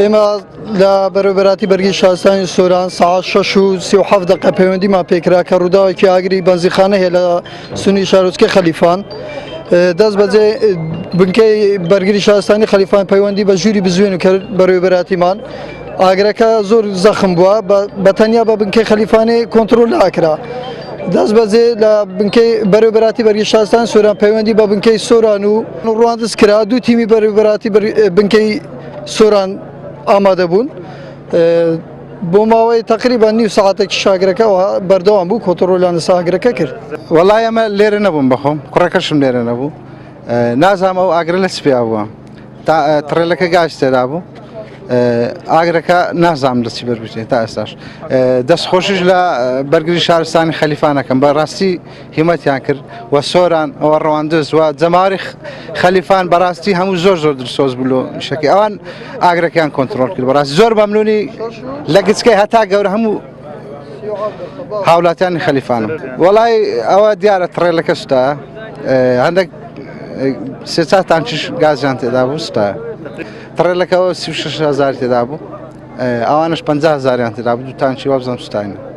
ئێمە لە بەرەبەراتی بەرگی شارستانی سۆران ساعت 6:37 دقه پەیوەندیمان پێکرا کە ڕووداوێکی ئاگری بەنزیخانە هەیە لە سنووری شارۆچکەی خەلیفان. دەست بەجێ بنکەی بەرگری شارستانی خەلیفان پەیوەندی بە ژووری بزوێن و کرد بەرەبەراتیمان. ئاگرەکە زۆر زەخم بووە بەتەنیا بە بنکەی خەلیفانێ کۆنتڕۆل ناکرا. دەست بەجێ لە بنکەی بەرەبەراتی بەرگی شارستانی سۆران پەیوەندی بە بنکەی سۆران و ڕواندز کرا. دوو تیمی بەرەبەراتی بنکەی سۆران ئامادە بوون. بۆ ماوەی تقریبان نیو ساعتێکی شاگرەکەەوە بەردەوام بوو کۆنتڕۆلیان لەسەر ئاگرەکە کرد. وەڵای ئەمە لێرە نەبووم بەخۆم، کوڕەکەشم لێرە نەبوو، نازانم ئەو ئاگرە لە سپیا بووە، تڕێلەکە گاش تێدا بوو، ئاگرەکە نازانم لە چی بەربچێت تا ئێستاش. دەستخۆشیش لە بەرگری شارستانی خەلیفانەکەم بەڕاستی هیمەتیان کرد وە سۆران ئەوە ڕەواندز وە جەماوەری خەلیفان بەڕاستی هەموو زۆر دڵسۆز بوو شەکی ئەوان ئاگرەکەیان کۆنتڕۆل کرد. بەڕاستی زۆر مەمنونی لە گچکەی هەتا گەورە هەموو هاوڵاتیانی خەلیفانم. وەڵای ئەوە دیارە تڕێلەکە سوتایە، هەندێک سێ تانکیش گازیان تێدا بوو سوتایە. تڕێلەکەەوە 36,000 تێدا بوو، ئەوانش 50,000 تێدا بوو، دوو تانکی وابزانم سوتاینە.